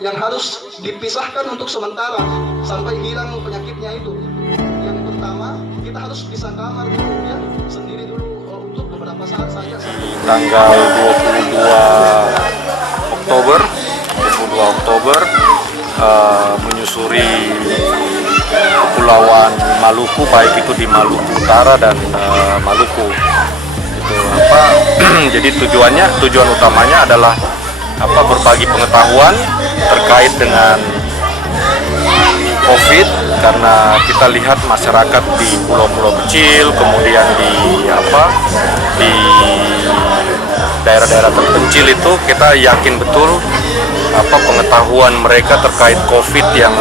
yang harus dipisahkan untuk sementara sampai hilang penyakitnya itu. Yang pertama, kita harus pisah kamar dulu ya, sendiri dulu untuk beberapa saat saja. Tanggal 22 Oktober menyusuri Kepulauan Maluku, baik itu di Maluku Utara dan Maluku. Itu jadi tujuan utamanya adalah berbagi pengetahuan terkait dengan COVID, karena kita lihat masyarakat di pulau-pulau kecil, kemudian di daerah-daerah terpencil itu kita yakin betul pengetahuan mereka terkait COVID yang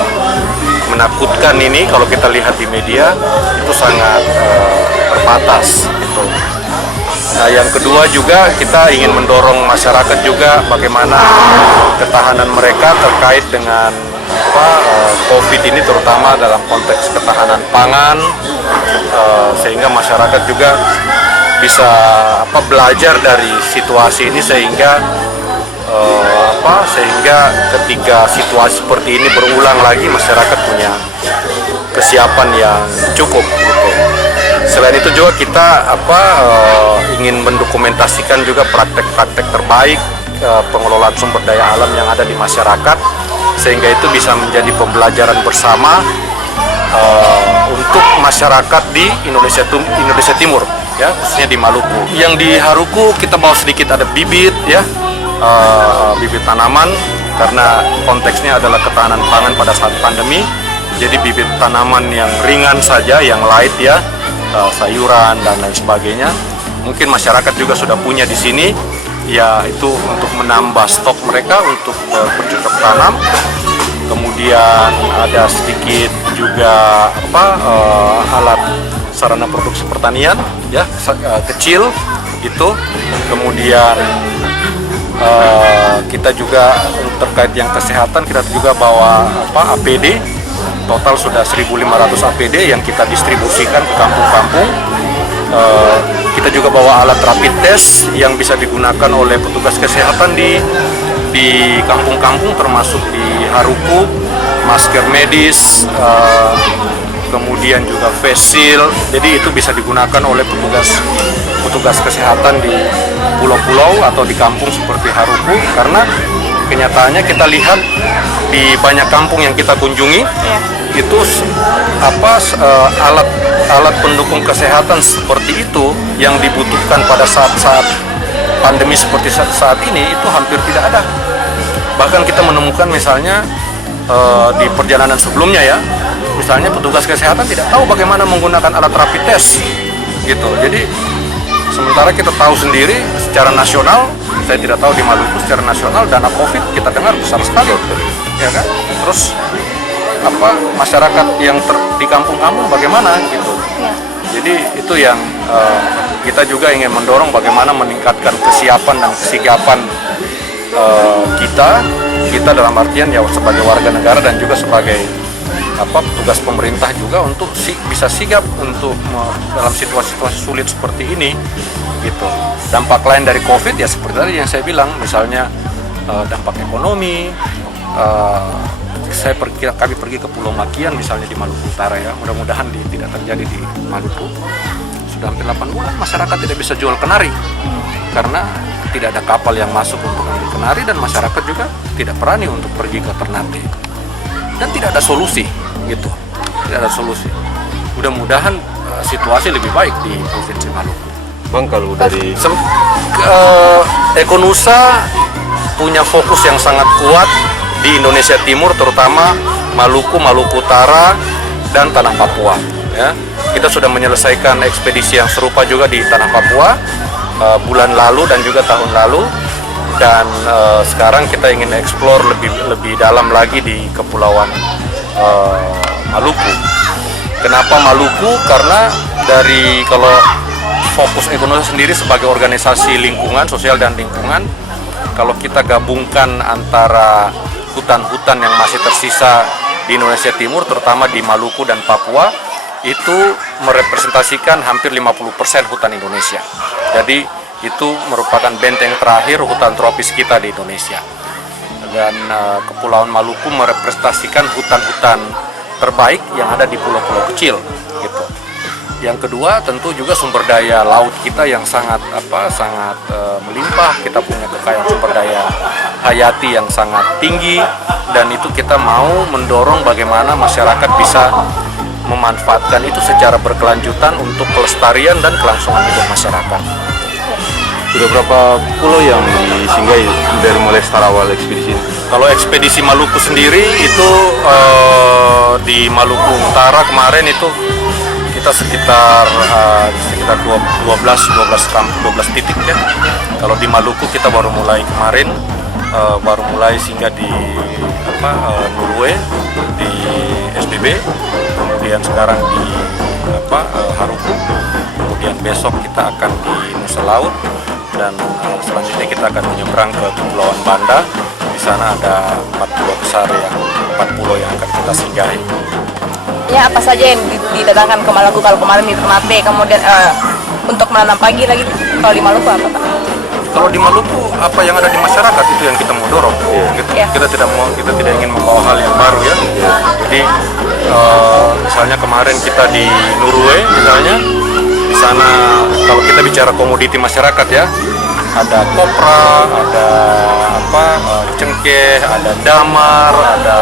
menakutkan ini, kalau kita lihat di media itu sangat terbatas gitu. Nah, yang kedua juga kita ingin mendorong masyarakat juga bagaimana ketahanan mereka terkait dengan COVID ini, terutama dalam konteks ketahanan pangan, sehingga masyarakat juga bisa belajar dari situasi ini sehingga ketika situasi seperti ini berulang lagi masyarakat punya kesiapan yang cukup gitu. Selain itu juga kita ingin mendokumentasikan juga praktek-praktek terbaik pengelolaan sumber daya alam yang ada di masyarakat, sehingga itu bisa menjadi pembelajaran bersama untuk masyarakat di Indonesia Timur ya, khususnya di Maluku. Yang di Haruku kita bawa sedikit ada bibit ya, bibit tanaman, karena konteksnya adalah ketahanan pangan pada saat pandemi. Jadi bibit tanaman yang ringan saja, yang light ya, sayuran dan lain sebagainya. Mungkin masyarakat juga sudah punya di sini, ya itu untuk menambah stok mereka untuk bercocok tanam. Kemudian ada sedikit juga alat sarana produksi pertanian ya, kecil itu. Kemudian kita juga terkait yang kesehatan, kita juga bawa APD, total sudah 1.500 APD yang kita distribusikan ke kampung-kampung. Kita juga bawa alat rapid test yang bisa digunakan oleh petugas kesehatan di kampung-kampung, termasuk di Haruku, masker medis, kemudian juga face shield. Jadi itu bisa digunakan oleh petugas kesehatan di pulau-pulau atau di kampung seperti Haruku, karena kenyataannya kita lihat di banyak kampung yang kita kunjungi itu alat pendukung kesehatan seperti itu yang dibutuhkan pada saat pandemi seperti saat ini itu hampir tidak ada. Bahkan kita menemukan misalnya di perjalanan sebelumnya ya, misalnya petugas kesehatan tidak tahu bagaimana menggunakan alat rapid test gitu. Jadi sementara kita tahu sendiri secara nasional, saya tidak tahu di Maluku secara nasional dana COVID kita dengar besar sekali, ya kan? Terus masyarakat yang di kampung-kampung bagaimana gitu. Jadi itu yang kita juga ingin mendorong, bagaimana meningkatkan kesiapan dan kesigapan kita dalam artian ya sebagai warga negara dan juga sebagai petugas pemerintah juga untuk bisa sigap untuk dalam situasi-situasi sulit seperti ini gitu. Dampak lain dari COVID ya seperti tadi yang saya bilang, misalnya dampak ekonomi. Kami pergi ke Pulau Makian misalnya di Maluku Utara ya, mudah-mudahan tidak terjadi di Maluku. Sudah hampir 8 bulan masyarakat tidak bisa jual kenari karena tidak ada kapal yang masuk untuk ambil kenari, dan masyarakat juga tidak berani untuk pergi ke Ternate, dan tidak ada solusi gitu, tidak ada solusi. Mudah-mudahan situasi lebih baik di Provinsi Maluku. Bang, kalau dari Ekonusa punya fokus yang sangat kuat di Indonesia Timur, terutama Maluku, Maluku Utara, dan Tanah Papua. Ya, kita sudah menyelesaikan ekspedisi yang serupa juga di Tanah Papua bulan lalu dan juga tahun lalu, dan sekarang kita ingin eksplor lebih dalam lagi di Kepulauan Maluku. Kenapa Maluku? Karena kalau fokus Ekonusa sendiri sebagai organisasi lingkungan, sosial dan lingkungan, kalau kita gabungkan antara hutan-hutan yang masih tersisa di Indonesia Timur, terutama di Maluku dan Papua, itu merepresentasikan hampir 50% hutan Indonesia. Jadi itu merupakan benteng terakhir hutan tropis kita di Indonesia. dan Kepulauan Maluku merepresentasikan hutan-hutan terbaik yang ada di pulau-pulau kecil gitu. Yang kedua tentu juga sumber daya laut kita yang sangat melimpah. Kita punya kekayaan sumber daya hayati yang sangat tinggi, dan itu kita mau mendorong bagaimana masyarakat bisa memanfaatkan itu secara berkelanjutan untuk kelestarian dan kelangsungan hidup masyarakat. Sudah berapa pulau yang disinggahi dari mulai start awal ekspedisi ini? Kalau ekspedisi Maluku sendiri itu di Maluku Utara kemarin itu kita sekitar 12 titik ya. Kalau di Maluku kita baru mulai kemarin, baru mulai singgah di Nurwe, di SBB, kemudian sekarang di Haruku, kemudian besok kita akan di Nusa Laut, dan selanjutnya kita akan menyeberang ke Kepulauan Banda. Di sana ada 4 pulau besar, 4 pulau yang akan kita singgahi. Ya, apa saja yang didatangkan ke Maluku? Kalau kemarin di Ternate, kemudian untuk menanam pagi lagi, kalau di Maluku apa, Pak? Kalau di Maluku, apa yang ada di masyarakat itu yang kita mau dorong. Kita tidak ingin membawa hal yang baru ya. Jadi misalnya kemarin kita di Nurwe misalnya, di sana kalau kita bicara komoditi masyarakat ya, ada kopra, ada cengkeh, ada damar, ada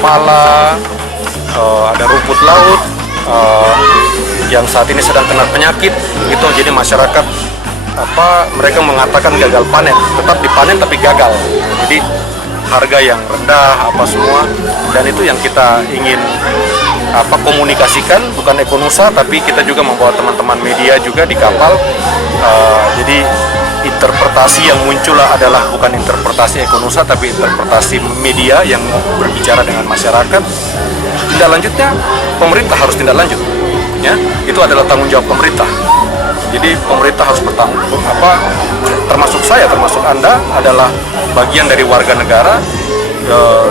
pala, ada rumput laut yang saat ini sedang kena penyakit gitu. Jadi masyarakat mereka mengatakan gagal panen, tetap dipanen tapi gagal. Jadi harga yang rendah semua, dan itu yang kita ingin komunikasikan, bukan Ekonusa, tapi kita juga membawa teman-teman media juga di kapal. Jadi interpretasi yang muncul adalah bukan interpretasi Ekonusa, tapi interpretasi media yang berbicara dengan masyarakat. Tindak lanjutnya pemerintah harus tindak lanjut ya, itu adalah tanggung jawab pemerintah. Jadi pemerintah harus bertanggung, termasuk saya, termasuk Anda adalah bagian dari warga negara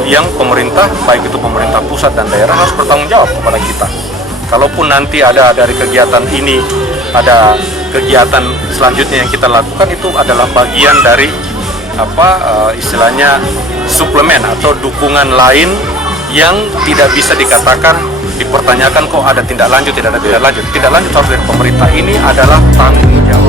yang pemerintah, baik itu pemerintah pusat dan daerah, harus bertanggung jawab kepada kita. Kalaupun nanti ada dari kegiatan ini, ada kegiatan selanjutnya yang kita lakukan, itu adalah bagian dari istilahnya suplemen atau dukungan lain yang tidak bisa dikatakan, dipertanyakan kok ada tindak lanjut, tidak ada tindak lanjut. Tindak lanjut harus dari pemerintah. Ini adalah tanggung jawab